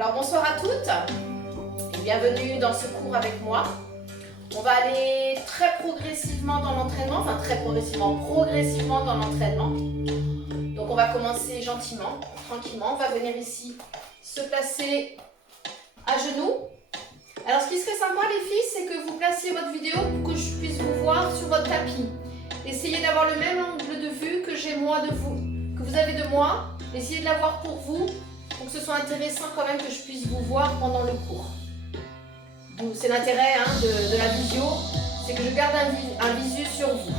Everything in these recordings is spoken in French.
Alors bonsoir à toutes et bienvenue dans ce cours avec moi. On va aller très progressivement dans l'entraînement, progressivement dans l'entraînement. Donc on va commencer gentiment, tranquillement. On va venir ici se placer à genoux. Alors ce qui serait sympa les filles, c'est que vous placiez votre vidéo pour que je puisse vous voir sur votre tapis. Essayez d'avoir le même angle de vue que j'ai moi de vous, que vous avez de moi. Essayez de l'avoir pour vous, pour que ce soit intéressant quand même que je puisse vous voir pendant le cours. C'est l'intérêt de la visio, c'est que je garde un visu sur vous.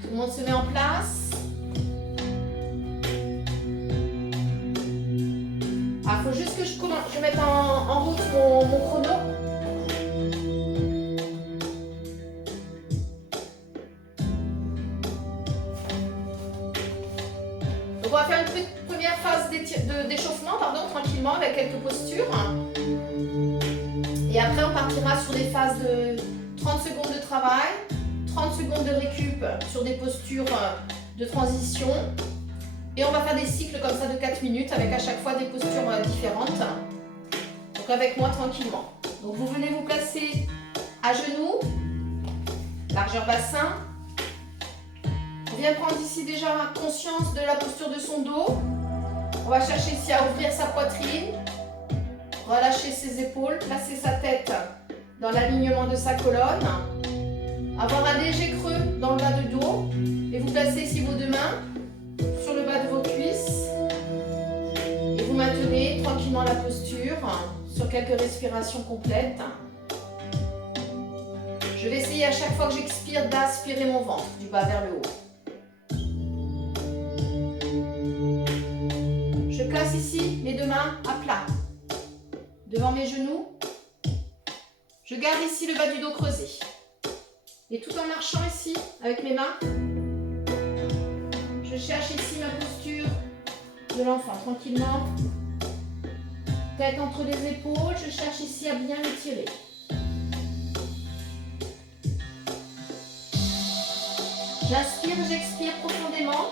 Tout le monde se met en place. Ah, faut juste que je mette en route mon chrono. Donc on va faire une première phase d'échauffement, tranquillement, avec quelques postures. Et après on partira sur des phases de 30 secondes de travail, 30 secondes de récup sur des postures de transition. Et on va faire des cycles comme ça de 4 minutes avec à chaque fois des postures différentes. Donc avec moi tranquillement. Donc vous venez vous placer à genoux, largeur bassin. On vient prendre ici déjà conscience de la posture de son dos. On va chercher ici à ouvrir sa poitrine, relâcher ses épaules, placer sa tête dans l'alignement de sa colonne. Avoir un léger creux dans le bas du dos. Et vous placez ici vos deux mains sur le bas de vos cuisses. Et vous maintenez tranquillement la posture sur quelques respirations complètes. Je vais essayer à chaque fois que j'expire d'aspirer mon ventre du bas vers le haut. Je place ici mes deux mains à plat devant mes genoux. Je garde ici le bas du dos creusé. Et tout en marchant ici avec mes mains, je cherche ici ma posture de l'enfant tranquillement. Tête entre les épaules, je cherche ici à bien m'étirer. J'inspire, j'expire profondément.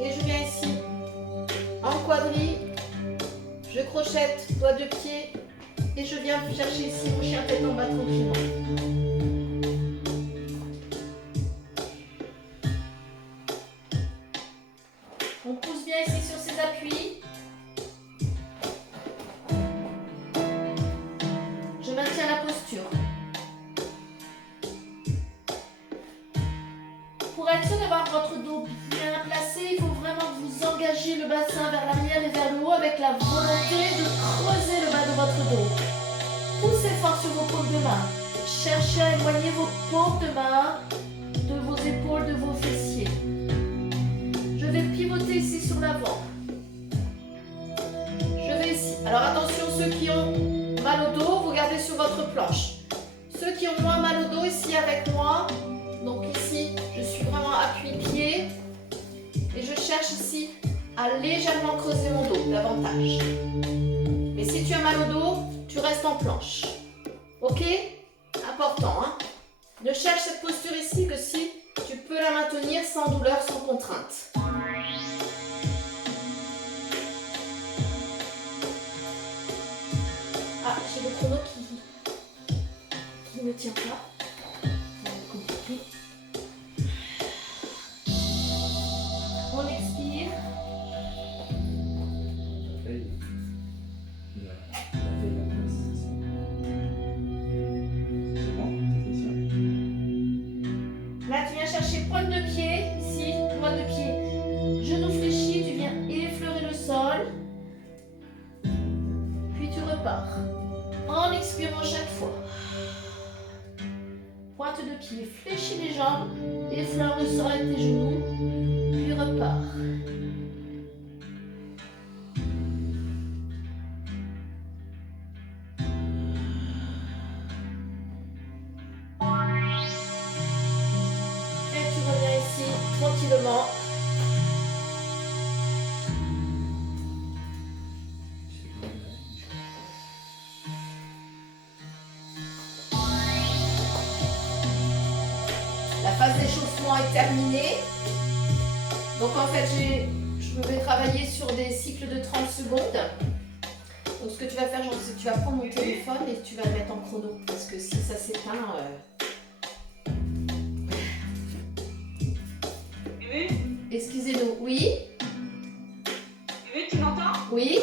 Et je viens ici en quadrille, je crochette, doigts de pied et je viens chercher ici mon chien tête en bas tranquillement. On pousse bien ici sur ses appuis. Je maintiens la posture. Pour être sûr d'avoir votre dos bien placé, il faut vraiment vous engager le bassin vers l'arrière et vers le haut avec la volonté de creuser le bas de votre dos. Poussez fort sur vos paumes de main. Cherchez à éloigner vos paumes de main de vos épaules, de vos fessiers. Je vais pivoter ici sur l'avant. Je vais ici. Alors attention, ceux qui ont mal au dos, vous gardez sur votre planche. Ceux qui ont moins mal au dos, ici avec moi. Donc ici, je suis vraiment appui-pied. Et je cherche ici à légèrement creuser mon dos, davantage. Mais si tu as mal au dos, tu restes en planche. Ok? Important, hein? Ne cherche cette posture ici que si tu peux la maintenir sans douleur, sans contrainte. Ah, j'ai le chrono qui ne tient pas. C'est compliqué. On expire. Là, tu viens chercher pointe de pied, ici, pointe de pied. Genou fléchi, tu viens effleurer le sol. Puis tu repars. En expirant chaque fois. Pointe de pied, fléchis les jambes, effleure le sol avec tes genoux, puis repars. Et tu reviens ici tranquillement est terminé. Donc en fait, je vais travailler sur des cycles de 30 secondes. Donc ce que tu vas faire, c'est que tu vas prendre mon téléphone et tu vas le mettre en chrono. Parce que si ça s'éteint... Excusez-nous, oui? Tu m'entends? Oui?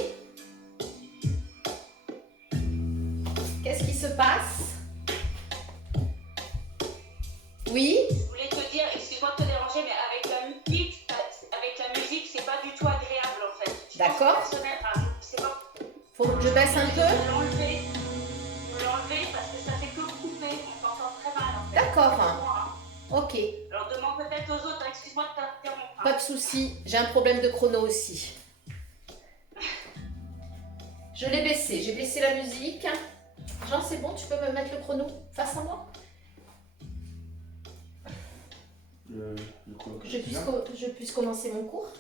Qu'est-ce qui se passe? Oui? Je voulais te dire, excuse-moi de te déranger, mais avec la musique, c'est pas du tout agréable en fait. D'accord. Je sais pas. Faut que je baisse un peu? Je l'enlever parce que ça fait que couper. On t'entend très mal en fait. D'accord. Ok. Alors demande peut-être aux autres, excuse-moi de t'interrompre. Pas de souci, j'ai un problème de chrono aussi. Je l'ai baissé, j'ai baissé la musique. Jean, c'est bon, tu peux me mettre le chrono face à moi? Le chrono que Je puisse commencer mon cours?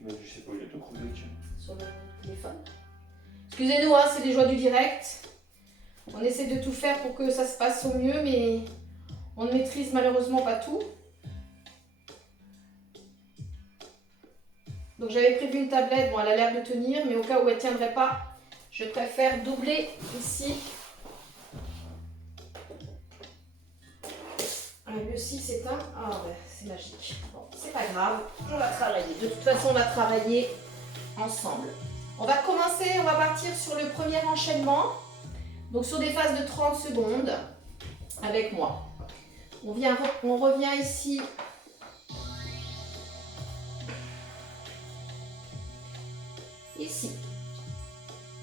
Mais je sais pas où il est ton chrono, tiens. Sur le téléphone. Excusez-nous, hein, c'est les joies du direct. On essaie de tout faire pour que ça se passe au mieux, mais on ne maîtrise malheureusement pas tout. Donc j'avais prévu une tablette, bon elle a l'air de tenir, mais au cas où elle ne tiendrait pas, je préfère doubler ici. Le 6 s'éteint, ah ouais, c'est magique. Bon, c'est pas grave, on va travailler. De toute façon, on va travailler ensemble. On va commencer, on va partir sur le premier enchaînement. Donc sur des phases de 30 secondes avec moi. On revient ici. Ici.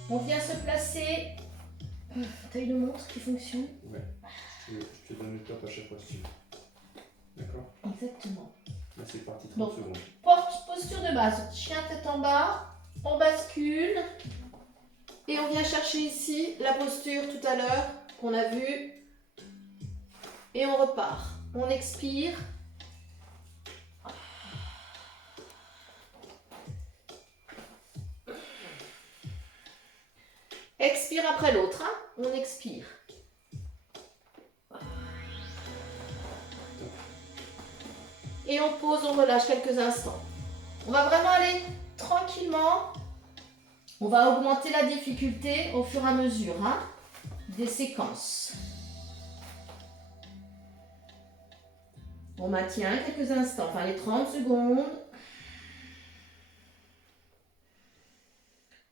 On vient se placer. T'as une montre qui fonctionne? Ouais. Je te donne le top à chaque fois si tu veux. D'accord? Exactement. Là c'est parti 30 Bon. secondes. Posture de base. Chien tête en bas. On bascule. Et on vient chercher ici la posture tout à l'heure qu'on a vue. Et on repart. On expire. Expire après l'autre. Hein? On expire. Et on pose, on relâche quelques instants. On va vraiment aller tranquillement. On va augmenter la difficulté au fur et à mesure hein, des séquences. On maintient quelques instants, enfin les 30 secondes.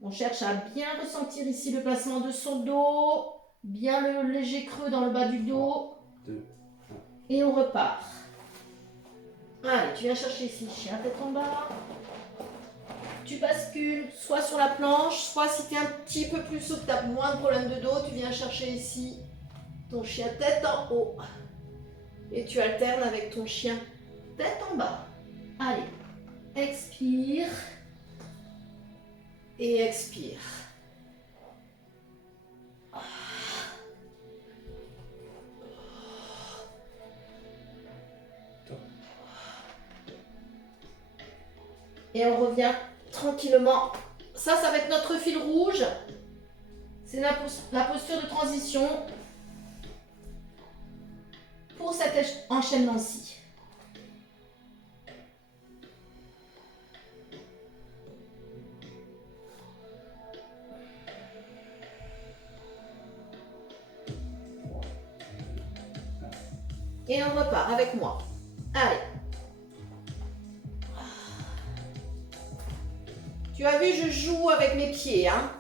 On cherche à bien ressentir ici le placement de son dos, bien le léger creux dans le bas du dos. 2, et on repart. Allez, tu viens chercher ici, chien tête en bas. Tu bascules soit sur la planche, soit si tu es un petit peu plus souple, tu as moins de problème de dos, tu viens chercher ici ton chien tête en haut. Et tu alternes avec ton chien tête en bas. Allez, expire. Et expire. Et on revient tranquillement. Ça va être notre fil rouge. C'est la posture de transition pour cet enchaînement-ci. Et on repart avec moi. Allez. Tu as vu, je joue avec mes pieds, hein.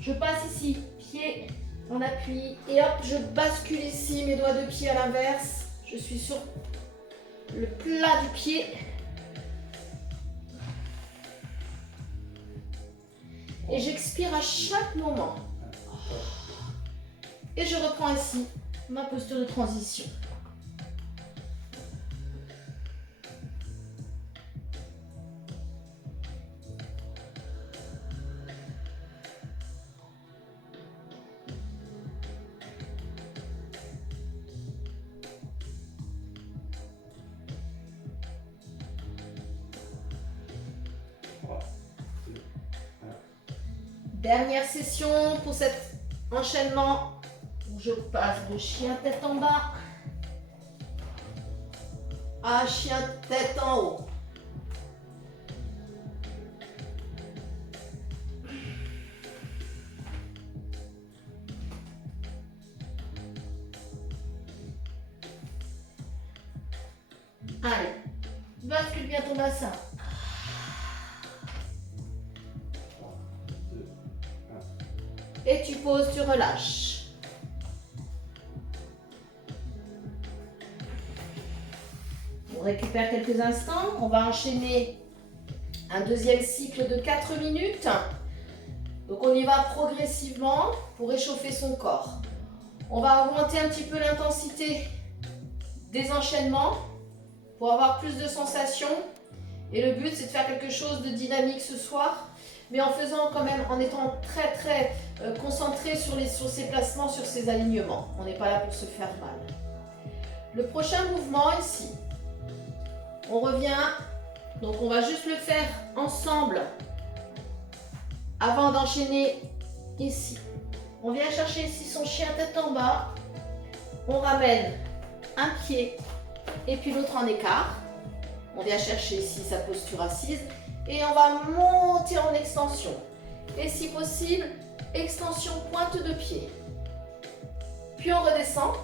Je passe ici, pied en appui, et hop, je bascule ici, mes doigts de pied à l'inverse. Je suis sur le plat du pied. Et j'expire à chaque moment. Et je reprends ici ma posture de transition. Dernière session pour cet enchaînement Je passe de chien tête en bas à chien tête en haut. Allez, bascule bien ton bassin. 3, 2, Et tu poses, tu relâches. On récupère quelques instants. On va enchaîner un deuxième cycle de 4 minutes. Donc on y va progressivement pour réchauffer son corps. On va augmenter un petit peu l'intensité des enchaînements pour avoir plus de sensations. Et le but, c'est de faire quelque chose de dynamique ce soir, mais en faisant quand même, en étant très concentré sur ses placements, sur ses alignements. On n'est pas là pour se faire mal. Le prochain mouvement ici, on revient, donc on va juste le faire ensemble avant d'enchaîner ici. On vient chercher ici son chien tête en bas, on ramène un pied et puis l'autre en écart. On vient chercher ici sa posture assise et on va monter en extension. Et si possible, extension pointe de pied. Puis on redescend.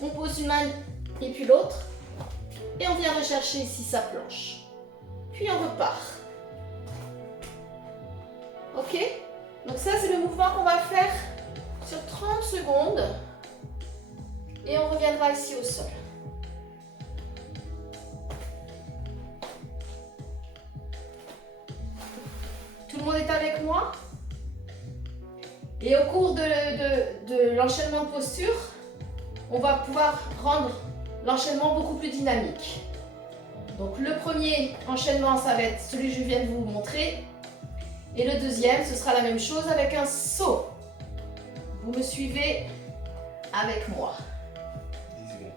On pose une main et puis l'autre. Et on vient rechercher ici sa planche. Puis on repart. Ok? Donc ça, c'est le mouvement qu'on va faire sur 30 secondes. Et on reviendra ici au sol. Tout le monde est avec moi? Et au cours de l'enchaînement de posture, on va pouvoir rendre l'enchaînement beaucoup plus dynamique. Donc le premier enchaînement, ça va être celui que je viens de vous montrer. Et le deuxième, ce sera la même chose avec un saut. Vous me suivez avec moi. 10 secondes.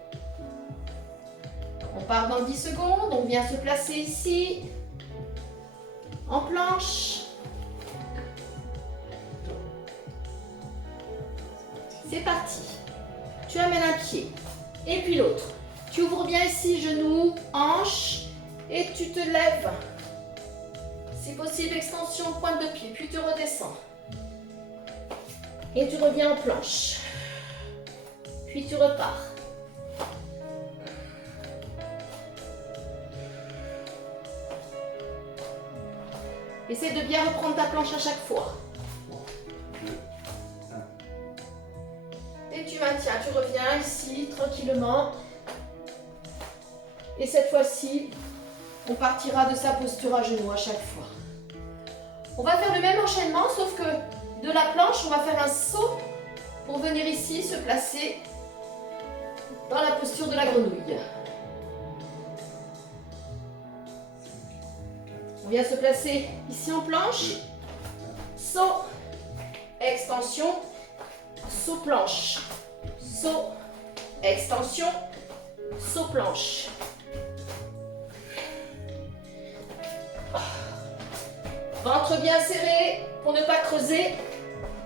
On part dans 10 secondes, on vient se placer ici, en planche. C'est parti. Tu amènes un pied et puis l'autre. Tu ouvres bien ici, genou, hanche et tu te lèves. Si possible, extension, pointe de pied, puis tu redescends. Et tu reviens en planche. Puis tu repars. Essaie de bien reprendre ta planche à chaque fois. 3, 2, 1. Et tu maintiens, tu reviens ici tranquillement. Et cette fois-ci, on partira de sa posture à genoux à chaque fois. On va faire le même enchaînement, sauf que de la planche, on va faire un saut pour venir ici se placer dans la posture de la grenouille. On vient se placer ici en planche. Saut, extension, saut planche. Saut, extension, saut planche. Ventre bien serré pour ne pas creuser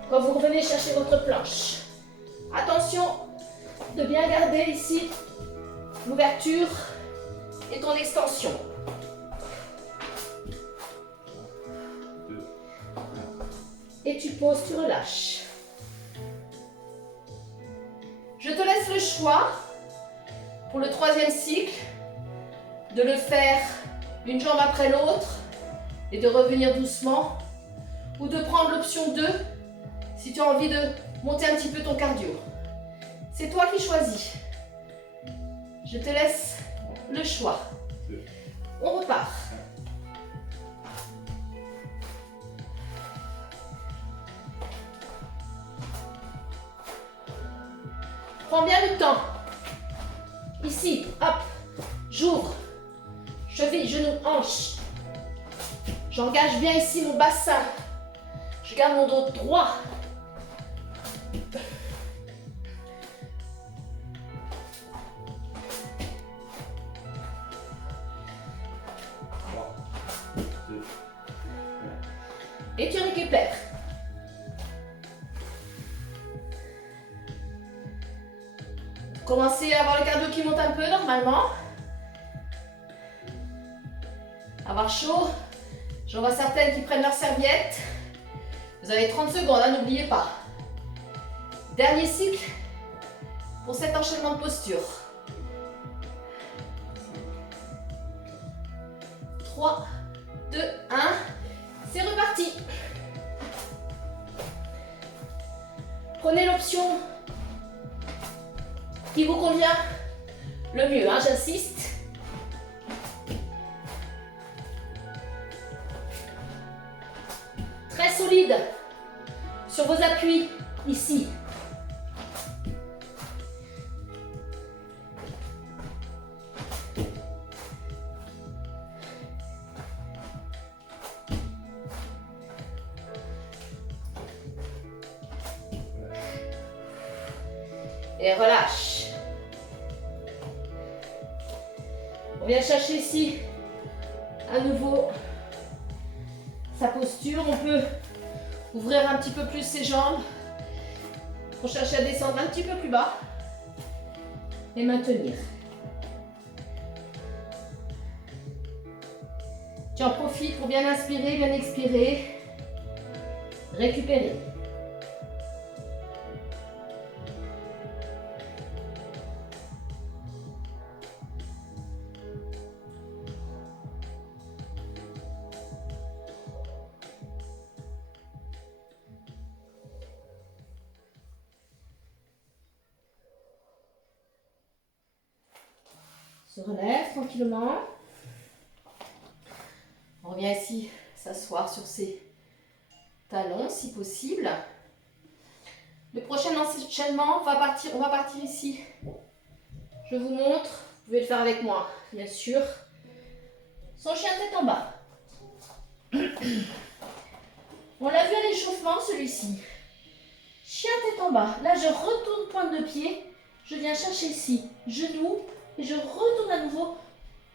quand vous revenez chercher votre planche. Attention de bien garder ici l'ouverture et ton extension. 2, Et tu poses, tu relâches. Je te laisse le choix pour le troisième cycle de le faire une jambe après l'autre et de revenir doucement, ou de prendre l'option 2 si tu as envie de monter un petit peu ton cardio. C'est toi qui choisis. Je te laisse le choix. 2. On repart. Prends bien le temps. Ici, hop, j'ouvre. Cheville, genou, hanche. J'engage bien ici mon bassin. Je garde mon dos droit. 3, 2, Et tu récupères. commencez à avoir le cardio qui monte un peu normalement. Avoir chaud. J'en vois certaines qui prennent leur serviette. Vous avez 30 secondes, hein, n'oubliez pas. Dernier cycle pour cet enchaînement de posture. 3, 2, 1. C'est reparti. Prenez l'option qui vous convient le mieux, hein, j'insiste. Très solide sur vos appuis ici. Et relâche. On vient chercher ici à nouveau sa posture. On peut ouvrir un petit peu plus ses jambes pour chercher à descendre un petit peu plus bas et maintenir. Tu en profites pour bien inspirer, bien expirer, récupérer. Se relève tranquillement. On revient ici s'asseoir sur ses talons si possible. Le prochain enchaînement, on va partir ici. Je vous montre, vous pouvez le faire avec moi, bien sûr. Son chien tête en bas. On l'a vu à l'échauffement celui-ci. Chien tête en bas. Là je retourne pointe de pied. Je viens chercher ici, genou. Et je retourne à nouveau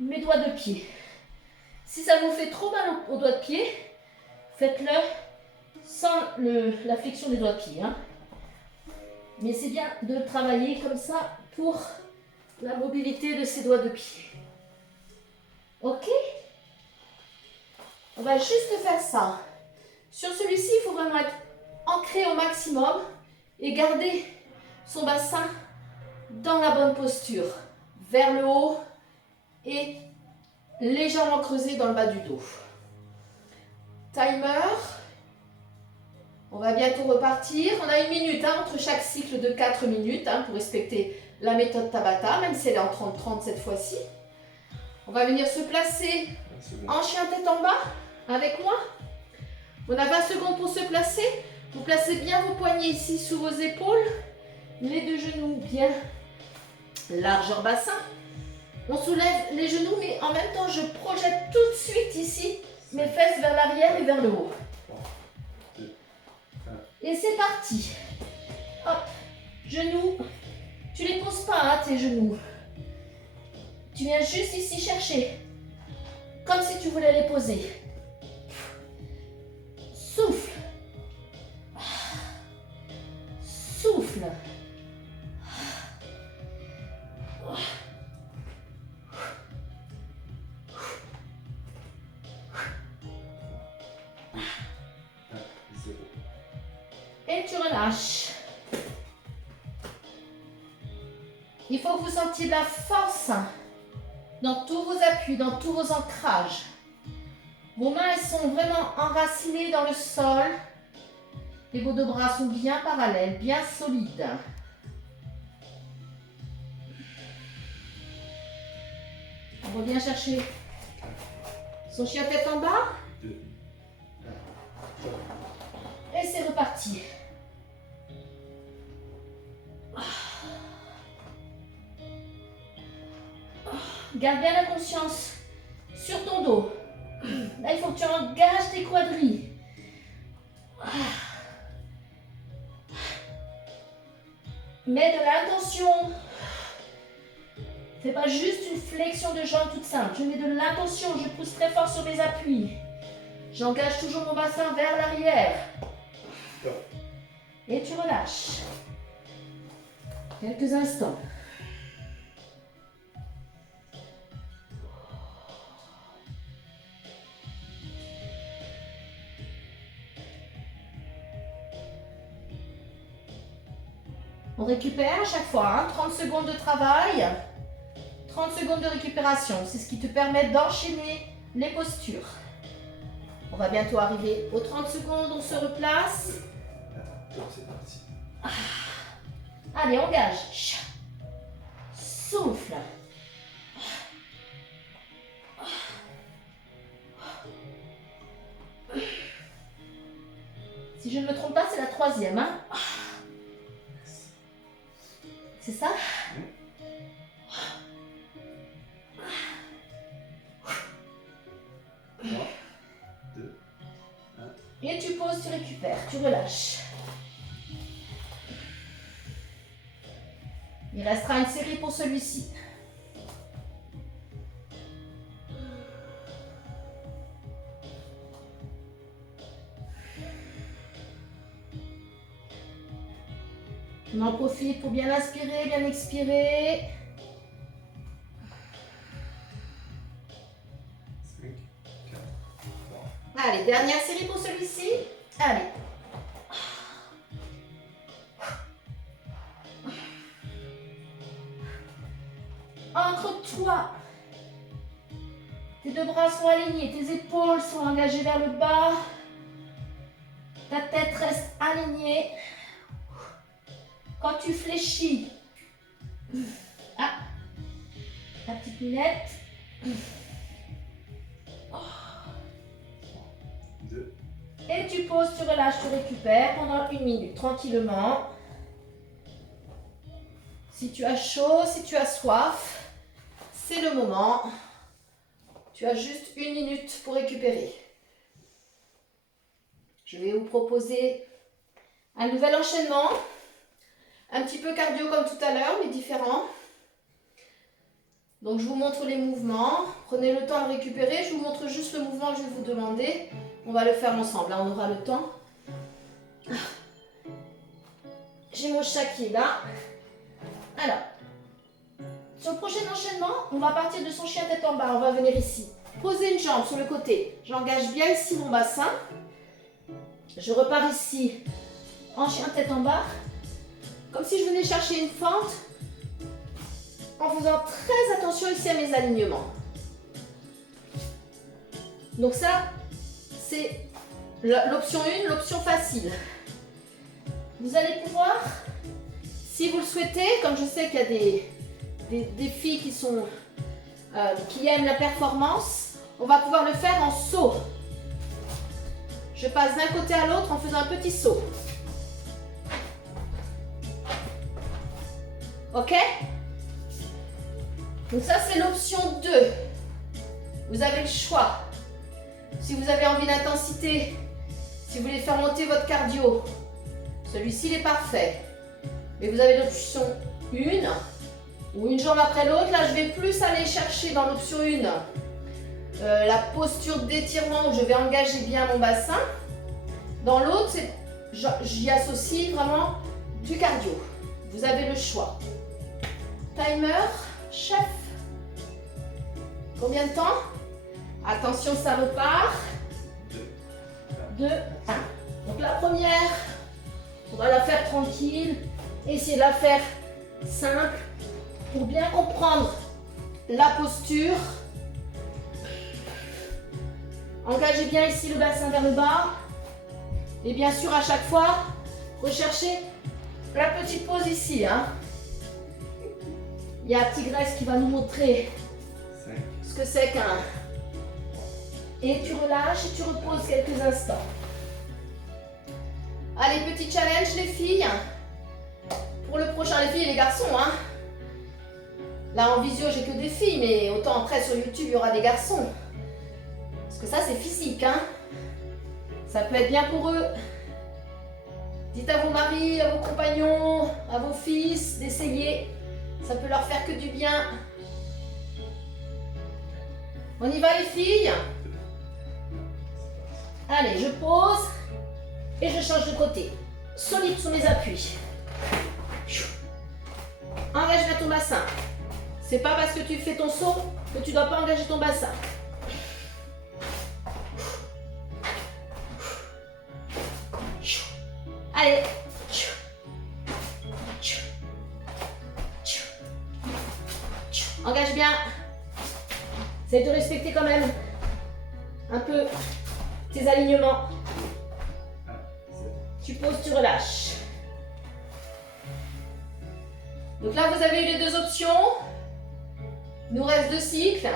mes doigts de pied. Si ça vous fait trop mal aux doigts de pied, faites-le sans la flexion des doigts de pied. Hein. Mais c'est bien de le travailler comme ça pour la mobilité de ces doigts de pied. Ok? On va juste faire ça. Sur celui-ci, il faut vraiment être ancré au maximum et garder son bassin dans la bonne posture. Vers le haut et légèrement creusé dans le bas du dos. Timer. On va bientôt repartir. On a 1 minute hein, entre chaque cycle de 4 minutes hein, pour respecter la méthode Tabata, même si elle est en 30-30 cette fois-ci. On va venir se placer en chien tête en bas avec moi. On a 20 secondes pour se placer. Vous placez bien vos poignets ici sous vos épaules. Les deux genoux bien largeur bassin. On soulève les genoux, mais en même temps, je projette tout de suite ici mes fesses vers l'arrière et vers le haut. Et c'est parti. Hop, genoux. Tu les poses pas, hein, tes genoux. Tu viens juste ici chercher. Comme si tu voulais les poser. Souffle. Souffle. Et tu relâches. Il faut que vous sentiez de la force dans tous vos appuis, dans tous vos ancrages. Vos mains elles sont vraiment enracinées dans le sol et vos deux bras sont bien parallèles, bien solides. On revient chercher son chien tête en bas. Et c'est reparti. Garde bien la conscience sur ton dos. Là, il faut que tu engages tes quadris. Mets de l'intention. Fais pas juste une flexion de jambes toute simple. Je mets de l'intention. Je pousse très fort sur mes appuis. J'engage toujours mon bassin vers l'arrière. Et tu relâches. Quelques instants. récupère à chaque fois, hein, 30 secondes de travail, 30 secondes de récupération. C'est ce qui te permet d'enchaîner les postures. On va bientôt arriver aux 30 secondes, on se replace. Top, c'est parti. Allez, engage. Souffle. Si je ne me trompe pas, c'est la 3e. Hein? C'est ça? 3, 2, 1. Et tu poses, tu récupères, tu relâches. Il restera une série pour celui-ci. On en profite pour bien inspirer, bien expirer. 5, 4, 3. Allez, dernière série pour celui-ci. Allez. Entre-toi. Tes deux bras sont alignés, tes épaules sont engagées vers le bas. Ta tête reste alignée. Quand tu fléchis, ah, la petite lunette. 2. Et tu poses, tu relâches, tu récupères pendant 1 minute, tranquillement. Si tu as chaud, si tu as soif, c'est le moment. Tu as juste 1 minute pour récupérer. Je vais vous proposer un nouvel enchaînement. Un petit peu cardio comme tout à l'heure, mais différent. Donc je vous montre les mouvements. Prenez le temps de récupérer. Je vous montre juste le mouvement que je vais vous demander. On va le faire ensemble. Là, on aura le temps. J'ai mon chat qui est là. Alors, sur le prochain enchaînement, on va partir de son chien tête en bas. On va venir ici. Poser une jambe sur le côté. J'engage bien ici mon bassin. Je repars ici en chien tête en bas. Comme si je venais chercher une fente, en faisant très attention ici à mes alignements. Donc ça, c'est l'option 1, l'option facile. Vous allez pouvoir, si vous le souhaitez, comme je sais qu'il y a des filles qui aiment la performance, on va pouvoir le faire en saut. Je passe d'un côté à l'autre en faisant un petit saut. Ok? Donc ça, c'est l'option 2. Vous avez le choix. Si vous avez envie d'intensité, si vous voulez faire monter votre cardio, celui-ci, il est parfait. Mais vous avez l'option 1, ou une jambe après l'autre. Là, je vais plus aller chercher dans l'option 1 la posture d'étirement où je vais engager bien mon bassin. Dans l'autre, j'y associe vraiment du cardio. Vous avez le choix. Timer, chef. Combien de temps? Attention, ça repart. 2, 1. Donc la première, on va la faire tranquille. Essayez de la faire simple pour bien comprendre la posture. Engagez bien ici le bassin vers le bas. Et bien sûr, à chaque fois, recherchez la petite pause ici. Hein. Il y a Tigresse qui va nous montrer ce que c'est qu'un... Et tu relâches et tu reposes quelques instants. Allez, petit challenge les filles. Pour le prochain, les filles et les garçons. Hein. Là en visio, j'ai que des filles, mais autant après sur YouTube, il y aura des garçons. Parce que ça, c'est physique. Hein. Ça peut être bien pour eux. Dites à vos maris, à vos compagnons, à vos fils d'essayer. Ça peut leur faire que du bien. On y va les filles? Allez, je pose et je change de côté. Solide sous mes appuis. Engage vers ton bassin. C'est pas parce que tu fais ton saut que tu dois pas engager ton bassin. Allez. Engage bien. Essaye de respecter quand même un peu tes alignements. Tu poses, tu relâches. Donc là, vous avez eu les deux options. Il nous reste 2 cycles.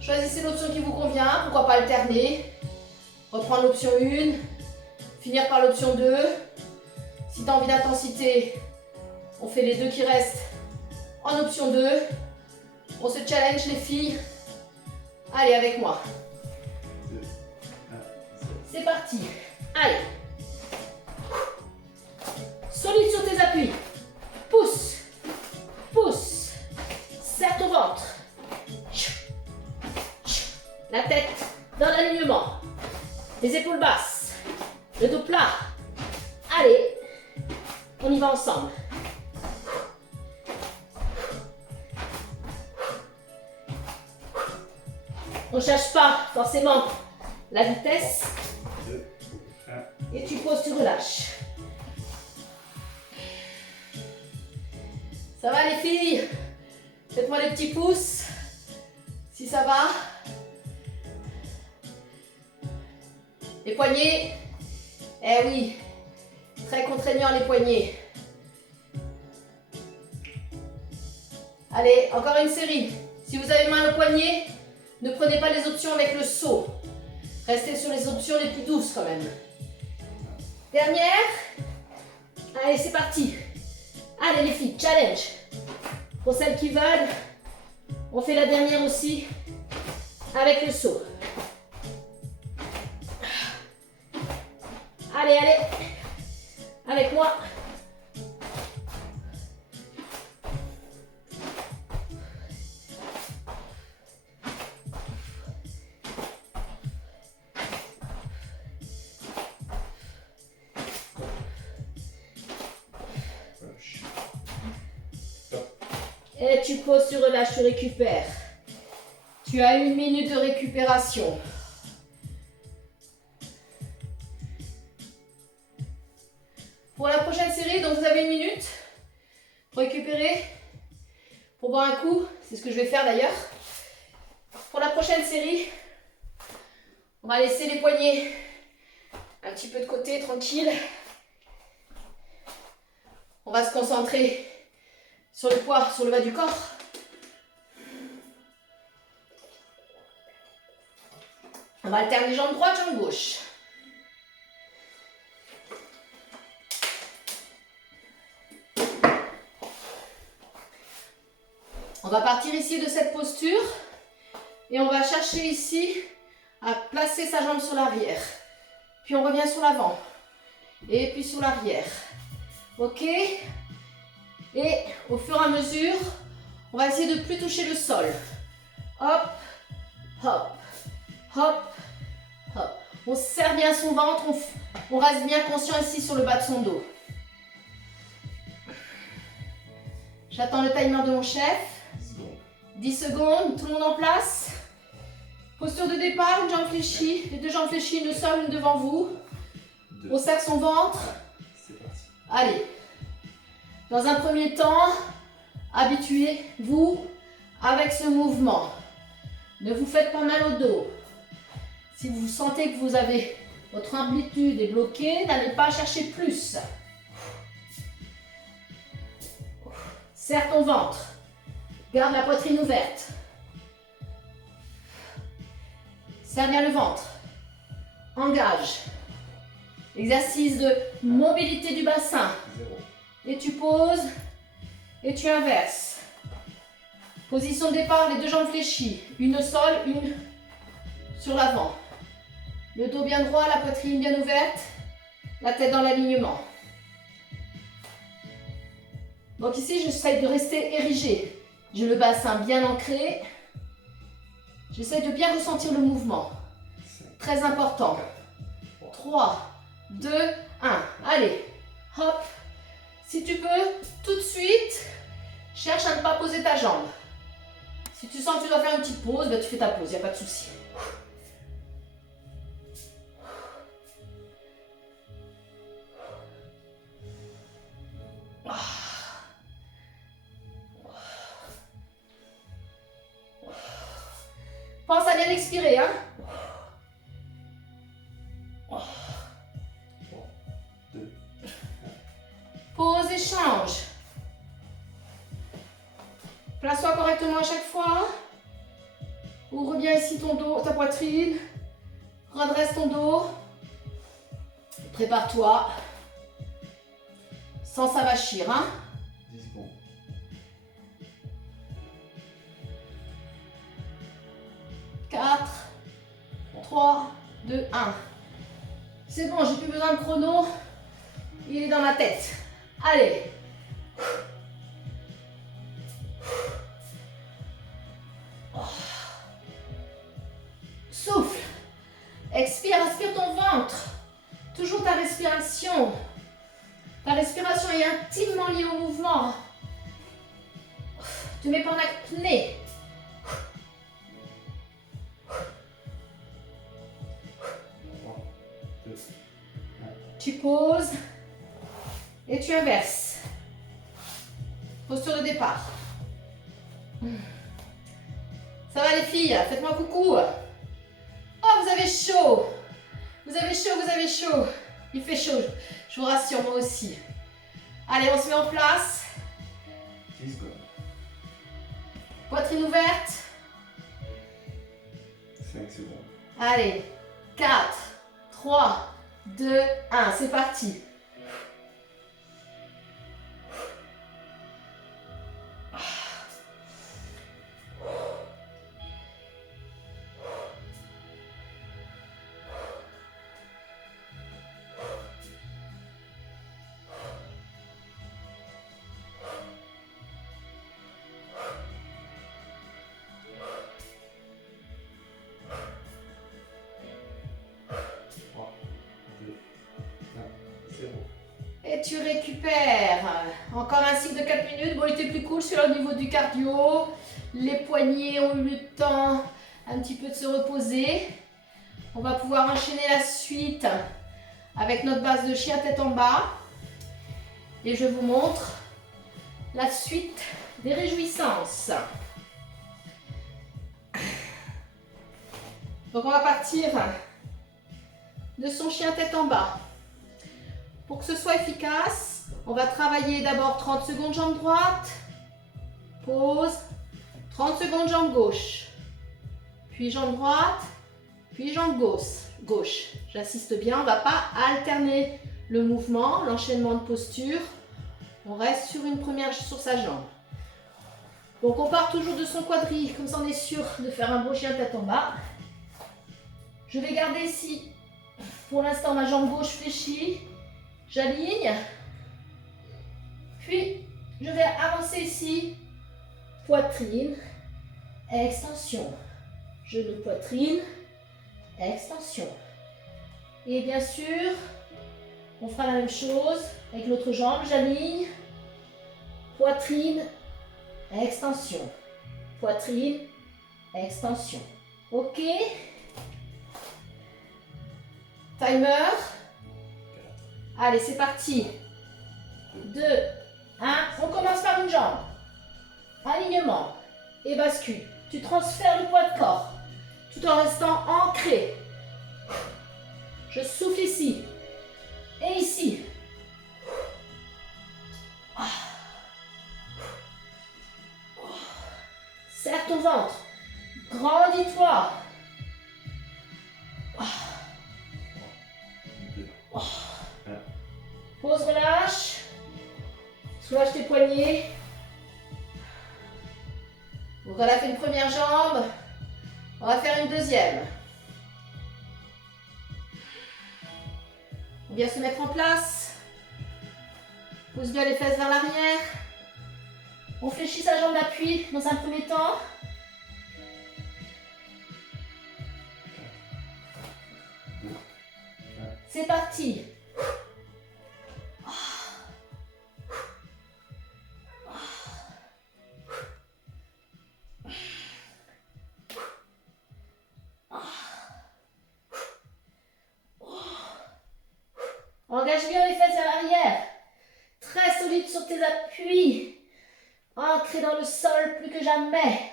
Choisissez l'option qui vous convient. Pourquoi pas alterner. Reprendre l'option 1. Finir par l'option 2. Si tu as envie d'intensité, on fait les 2 qui restent en option 2. On se challenge les filles. Allez, avec moi. C'est parti. Allez. Solide sur tes appuis. Pousse. Pousse. Serre ton ventre. La tête dans l'alignement. Les épaules basses. Le dos plat. Allez. On y va ensemble. On ne cherche pas forcément la vitesse. Et tu poses, tu relâches. Ça va les filles? Faites-moi des petits pouces. Si ça va. Les poignets. Eh oui. Très contraignant les poignets. Allez, encore une série. Si vous avez mal au poignet, ne prenez pas les options avec le saut. Restez sur les options les plus douces quand même. Dernière. Allez, c'est parti. Allez les filles, challenge. Pour celles qui veulent, on fait la dernière aussi avec le saut. Allez, allez. Avec moi. Et tu poses, tu relâches, tu récupères. Tu as 1 minute de récupération. Pour la prochaine série, donc vous avez 1 minute pour récupérer, pour boire un coup. C'est ce que je vais faire d'ailleurs. Pour la prochaine série, on va laisser les poignets un petit peu de côté, tranquille. On va se concentrer sur le poids, sur le bas du corps. On va alterner jambe droite, jambe gauche. On va partir ici de cette posture et on va chercher ici à placer sa jambe sur l'arrière. Puis on revient sur l'avant et puis sur l'arrière. Ok? Et au fur et à mesure, on va essayer de ne plus toucher le sol. Hop, hop, hop, hop. On serre bien son ventre, on reste bien conscient ici sur le bas de son dos. J'attends le timer de mon chef. 10 secondes, tout le monde en place. Posture de départ, une jambe fléchie, les 2 jambes fléchies, une au sol, une devant vous. On serre son ventre. Allez. Dans un premier temps, habituez-vous avec ce mouvement. Ne vous faites pas mal au dos. Si vous sentez que vous avez votre amplitude est bloquée, n'allez pas chercher plus. Serre ton ventre. Garde la poitrine ouverte. Serre bien le ventre. Engage. Exercice de mobilité du bassin. Et tu poses et tu inverses. Position de départ, les 2 jambes fléchies. Une au sol, une sur l'avant. Le dos bien droit, la poitrine bien ouverte. La tête dans l'alignement. Donc ici, j'essaie de rester érigé. J'ai le bassin bien ancré. J'essaie de bien ressentir le mouvement. Très important. 3, 2, 1. Allez. Hop. Si tu peux, tout de suite, cherche à ne pas poser ta jambe. Si tu sens que tu dois faire une petite pause, ben tu fais ta pause, il n'y a pas de souci. peine expirer, hein. 3, 2, Pause et change. Place-toi correctement à chaque fois. Ouvre bien ici ton dos, ta poitrine. Redresse ton dos. Prépare-toi. Sans s'avachir, hein. 10 secondes. 4, 3, 2, 1. C'est bon, j'ai plus besoin de chrono. Il est dans ma tête. Allez. Souffle. Expire, aspire ton ventre. Toujours ta respiration. Ta respiration est intimement liée au mouvement. Tu mets pas en apnée. 3, 2, 1. Tu poses et tu inverses. Posture de départ. Ça va les filles? Faites-moi coucou. Oh, vous avez chaud. Vous avez chaud, vous avez chaud. Il fait chaud, je vous rassure, moi aussi. Allez, on se met en place. 10 secondes. Poitrine ouverte. 5 secondes. Allez, 4, 3, 2, 1, c'est parti. Et tu récupères. Encore un cycle de 4 minutes. Bon, il était plus cool celui-là au niveau du cardio. Les poignets ont eu le temps un petit peu de se reposer. On va pouvoir enchaîner la suite avec notre base de chien tête en bas. Et je vous montre la suite des réjouissances. Donc on va partir de son chien tête en bas. Pour que ce soit efficace, on va travailler d'abord 30 secondes jambe droite, pause, 30 secondes jambe gauche, puis jambe droite, puis jambe gauche. J'insiste bien, on ne va pas alterner le mouvement, l'enchaînement de posture. On reste sur une première sur sa jambe. Donc on part toujours de son quadrille, comme ça on est sûr de faire un beau chien tête en bas. Je vais garder ici, pour l'instant, ma jambe gauche fléchie. J'aligne, puis je vais avancer ici, poitrine, extension, genou, poitrine, extension. Et bien sûr, on fera la même chose avec l'autre jambe, j'aligne, poitrine, extension, poitrine, extension. Ok? Timer. Allez, c'est parti. 2, 1. On commence par une jambe. Alignement. Et bascule. Tu transfères le poids de corps. Tout en restant ancré. Je souffle ici. Et ici. Serre ton ventre. Grandis-toi. Pause, relâche. Soulage tes poignets. Donc on a fait une première jambe. On va faire une deuxième. On vient se mettre en place. Pousse bien les fesses vers l'arrière. On fléchit sa jambe d'appui dans un premier temps. C'est parti. Engage bien les fesses vers l'arrière. Très solide sur tes appuis. Ancré dans le sol plus que jamais.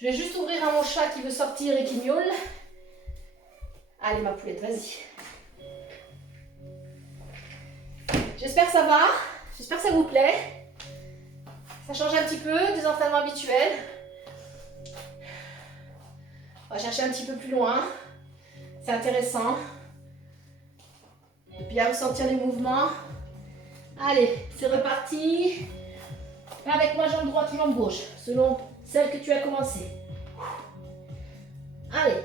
Je vais juste ouvrir à mon chat qui veut sortir et qui miaule. Allez ma poulette, vas-y. J'espère que ça va. J'espère que ça vous plaît. Ça change un petit peu des entraînements habituels. On va chercher un petit peu plus loin. C'est intéressant. De bien ressentir les mouvements. Allez, c'est reparti. Avec moi, jambe droite ou jambe gauche, selon celle que tu as commencé. Allez.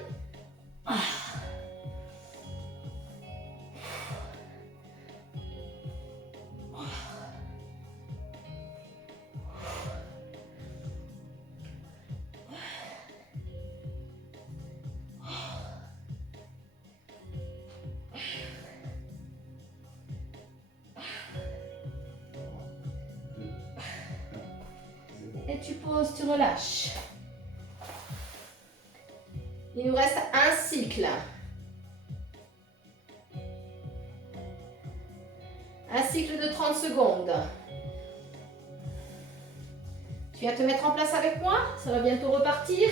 Et tu poses, tu relâches. Il nous reste un cycle. Un cycle de 30 secondes. Tu viens te mettre en place avec moi, ça va bientôt repartir.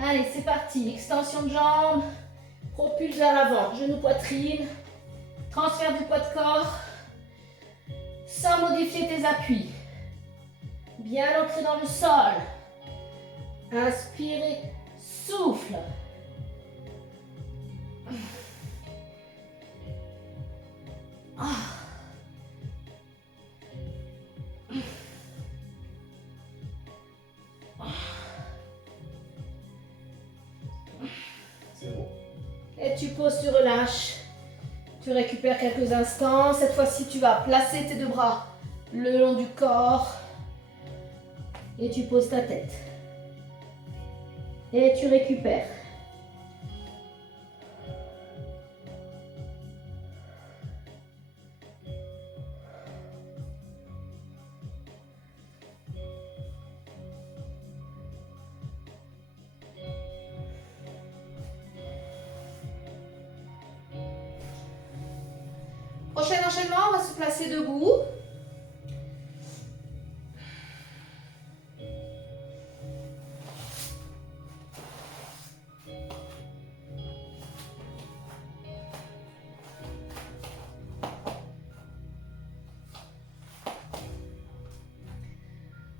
Allez, c'est parti. Extension de jambes, propulse vers l'avant, genou, poitrine, transfert du poids de corps, sans modifier tes appuis. Bien ancré dans le sol. Inspirez, souffle. Et tu poses, tu relâches. Tu récupères quelques instants. Cette fois-ci, tu vas placer tes deux bras le long du corps. Et tu poses ta tête. Et tu récupères. Prochain enchaînement, on va se placer debout.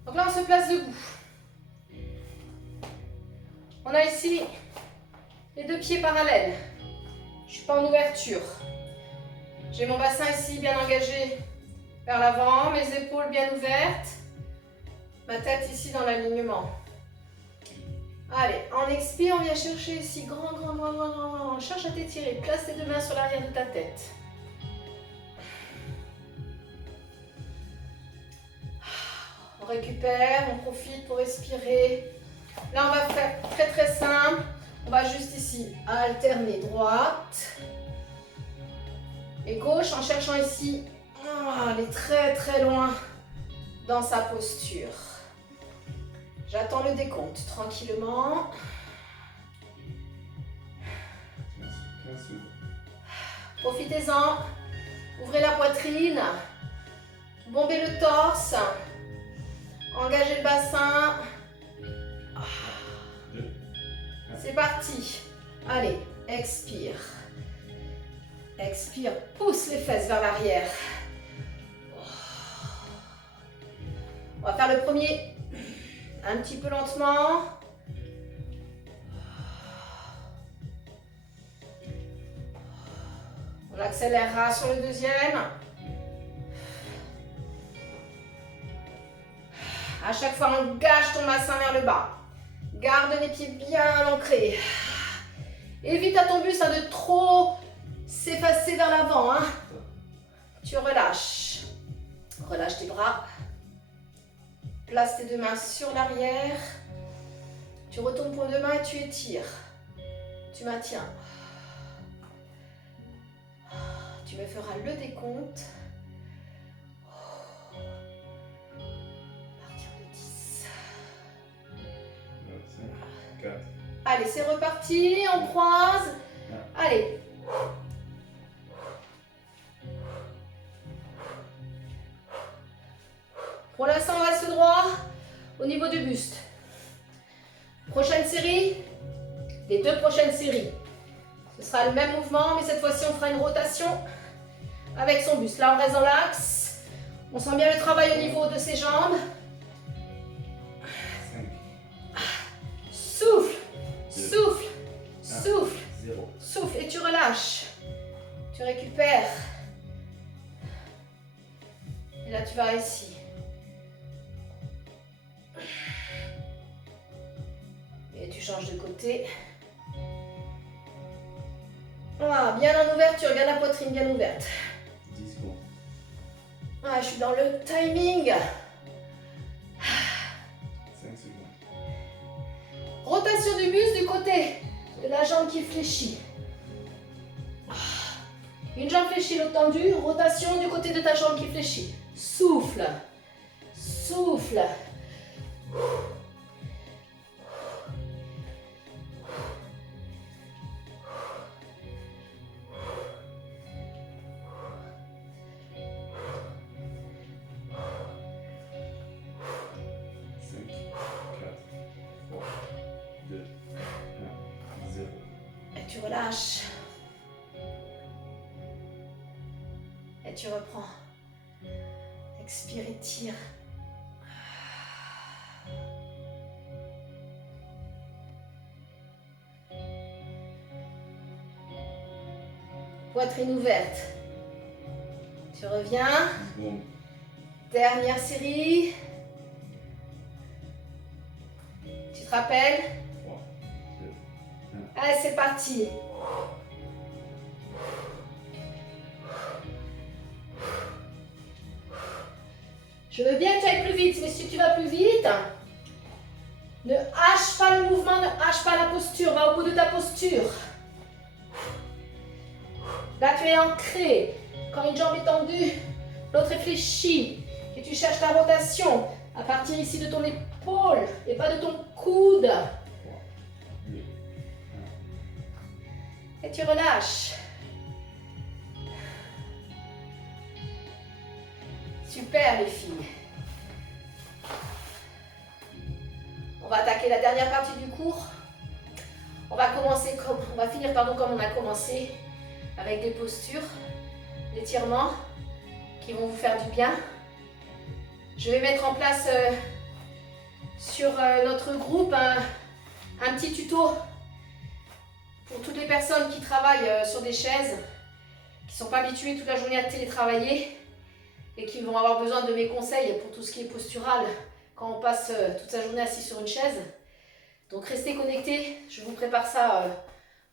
Donc là, on se place debout. On a ici les deux pieds parallèles. Je ne suis pas en ouverture. J'ai mon bassin ici bien engagé vers l'avant, mes épaules bien ouvertes, ma tête ici dans l'alignement. Allez, en expire, on vient chercher ici, grand. On cherche à t'étirer, place tes deux mains sur l'arrière de ta tête. On récupère, on profite pour respirer. Là, on va faire très simple. On va juste ici alterner droite et gauche en cherchant ici à aller très loin dans sa posture. J'attends le décompte tranquillement. Profitez-en. Ouvrez la poitrine. Bombez le torse. Engagez le bassin. C'est parti. Allez, expire. Expire, pousse les fesses vers l'arrière. On va faire le premier un petit peu lentement. On accélérera sur le deuxième. À chaque fois, on gâche ton bassin vers le bas. Garde les pieds bien ancrés. Évite à ton buste de trop s'effacer vers l'avant. Tu relâches. Relâche tes bras. Place tes deux mains sur l'arrière. Tu retournes pour deux mains et tu étires. Tu maintiens. Tu me feras le décompte. À partir de 10. 4. Allez, c'est reparti. On croise. Allez. Pour l'instant, on reste droit au niveau du buste. Prochaine série, les 2 prochaines séries. Ce sera le même mouvement, mais cette fois-ci, on fera une rotation avec son buste. Là, on reste dans l'axe. On sent bien le travail au niveau de ses jambes. 5, Souffle, 2, souffle, 1, souffle, 0. souffle et tu relâches. Tu récupères. Et là, tu vas ici. Et tu changes de côté. Ah, bien en ouverture, bien la poitrine bien ouverte. 10 secondes. Ah, je suis dans le timing. 5 secondes. Rotation du buste du côté de la jambe qui fléchit. Une jambe fléchie, l'autre tendue. Rotation du côté de ta jambe qui fléchit. Souffle. Souffle. 5, 4, 3, 2, 1, 0. Et tu relâches. Et tu reprends. Expire et tire. Poitrine ouverte. Tu reviens. Bon. Dernière série. Tu te rappelles? 3, 2, 1. Allez, c'est parti. Je veux bien que tu ailles plus vite, mais si tu vas plus vite, ne hache pas le mouvement, ne hache pas la posture, va au bout de ta posture. Là, tu es ancré. Quand une jambe est tendue, l'autre est fléchie. Et tu cherches ta rotation à partir ici de ton épaule et pas de ton coude. 3, 2, Et tu relâches. Super les filles. On va attaquer la dernière partie du cours. On va finir comme on a commencé, avec des postures, d'étirements qui vont vous faire du bien. Je vais mettre en place sur notre groupe un petit tuto pour toutes les personnes qui travaillent sur des chaises, qui ne sont pas habituées toute la journée à télétravailler et qui vont avoir besoin de mes conseils pour tout ce qui est postural quand on passe toute sa journée assis sur une chaise. Donc restez connectés, je vous prépare ça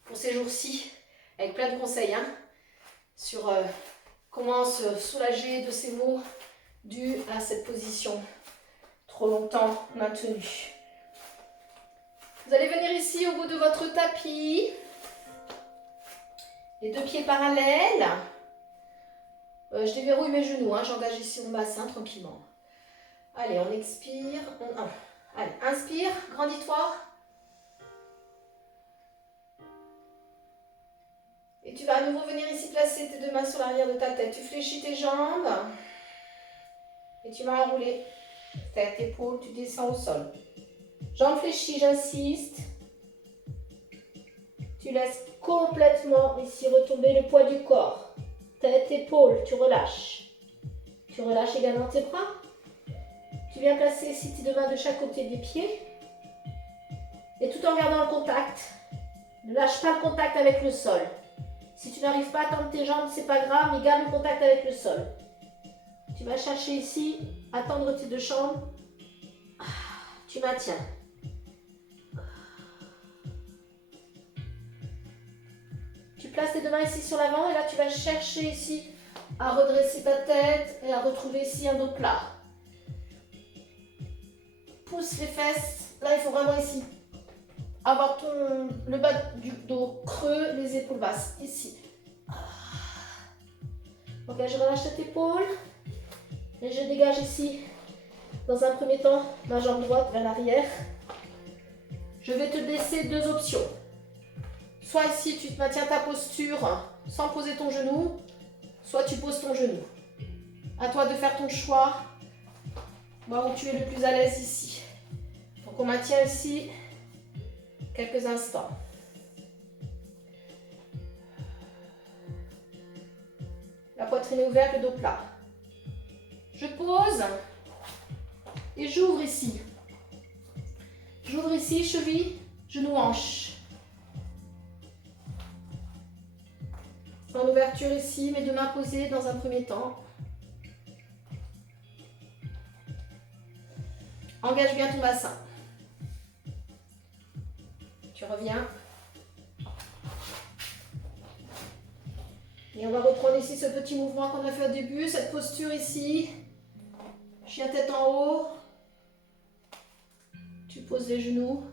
pour ces jours-ci avec plein de conseils sur comment se soulager de ces maux dus à cette position trop longtemps maintenue. Vous allez venir ici au bout de votre tapis, les 2 pieds parallèles. Je déverrouille mes genoux, j'engage ici mon bassin tranquillement. Allez, on expire. Allez, inspire, grandis-toi. Et tu vas à nouveau venir ici placer tes 2 mains sur l'arrière de ta tête. Tu fléchis tes jambes. Et tu vas enrouler tête, épaule, tu descends au sol. Jambes fléchies, j'insiste. Tu laisses complètement ici retomber le poids du corps. Tête, épaule, tu relâches. Tu relâches également tes bras. Tu viens placer ici tes 2 mains de chaque côté des pieds. Et tout en gardant le contact. Ne lâche pas le contact avec le sol. Si tu n'arrives pas à tendre tes jambes, c'est pas grave, mais garde le contact avec le sol. Tu vas chercher ici à tendre tes 2 jambes. Tu maintiens. Tu places tes 2 mains ici sur l'avant et là tu vas chercher ici à redresser ta tête et à retrouver ici un dos plat. Pousse les fesses. Là il faut vraiment ici avoir le bas du dos creux, les épaules basses. Ici. Ok, je relâche cette épaule. Et je dégage ici, dans un premier temps, ma jambe droite vers l'arrière. Je vais te laisser 2 options. Soit ici, tu maintiens ta posture sans poser ton genou, soit tu poses ton genou. À toi de faire ton choix Voir où tu es le plus à l'aise ici. Donc on maintient ici quelques instants. La poitrine est ouverte, le dos plat. Je pose et j'ouvre ici. J'ouvre ici, cheville, genou, hanche. En ouverture ici, mes deux mains posées dans un premier temps. Engage bien ton bassin. Tu reviens. Et on va reprendre ici ce petit mouvement qu'on a fait au début, cette posture ici. Chien tête en haut. Tu poses les genoux.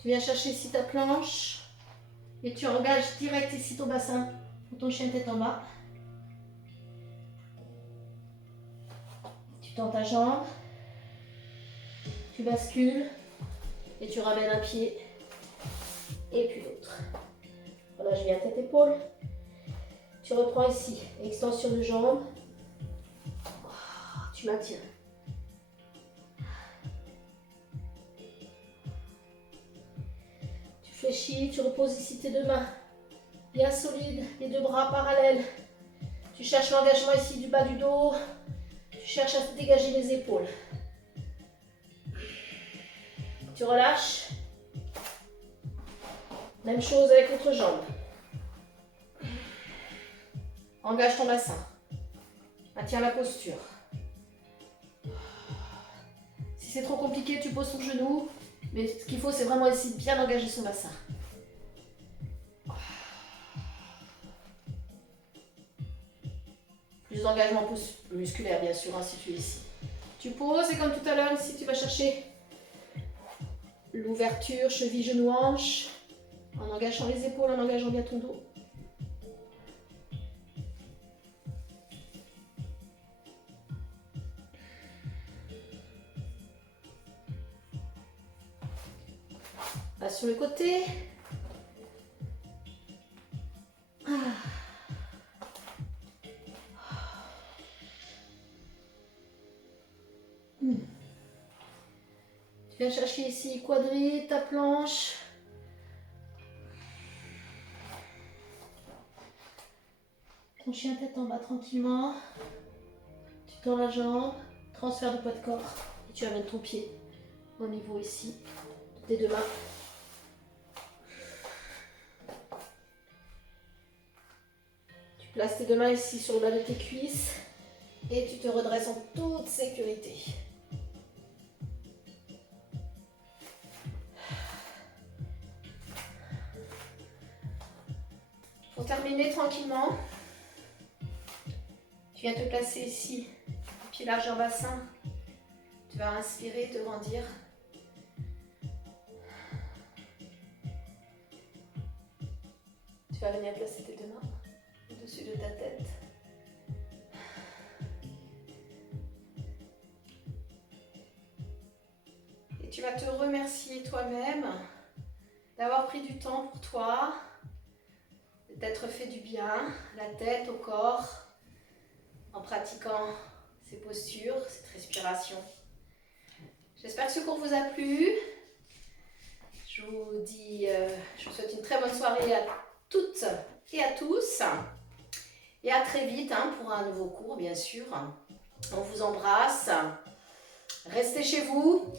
Tu viens chercher ici ta planche. Et tu engages direct ici ton bassin pour ton chien tête en bas. Tu tends ta jambe. Tu bascules. Et tu ramènes un pied. Et puis l'autre. Relâche bien tête épaule. Tu reprends ici. Extension de jambe. Tu maintiens. Tu fléchis. Tu reposes ici tes deux mains. Bien solide. Les deux bras parallèles. Tu cherches l'engagement ici du bas du dos. Tu cherches à dégager les épaules. Tu relâches. Même chose avec l'autre jambe. Engage ton bassin. Maintiens la posture. Si c'est trop compliqué, tu poses ton genou. Mais ce qu'il faut, c'est vraiment essayer de bien engager son bassin. Plus d'engagement musculaire, bien sûr, si tu es ici. Tu poses et comme tout à l'heure, ici, tu vas chercher l'ouverture, cheville, genou, hanche. En engageant les épaules, en engageant bien ton dos. Là, sur le côté. Tu viens chercher ici, quadrille ta planche. Ton chien tête en bas tranquillement. Tu tends la jambe, transfert de poids de corps. Et tu amènes ton pied au niveau ici de tes deux mains. Tu places tes deux mains ici sur le bas de tes cuisses. Et tu te redresses en toute sécurité. Pour terminer tranquillement, tu viens te placer ici, pied largeur bassin. Tu vas inspirer, te grandir. Tu vas venir placer tes deux mains au-dessus de ta tête. Et tu vas te remercier toi-même d'avoir pris du temps pour toi, d'être fait du bien, la tête au corps, en pratiquant ces postures, cette respiration. J'espère que ce cours vous a plu. Je vous souhaite une très bonne soirée à toutes et à tous. Et à très vite pour un nouveau cours, bien sûr. On vous embrasse. Restez chez vous.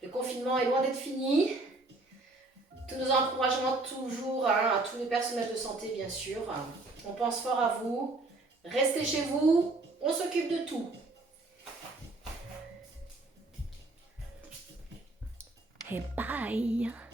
Le confinement est loin d'être fini. Tous nos encouragements toujours à tous les personnels de santé, bien sûr. On pense fort à vous. Restez chez vous. On s'occupe de tout. Et bye!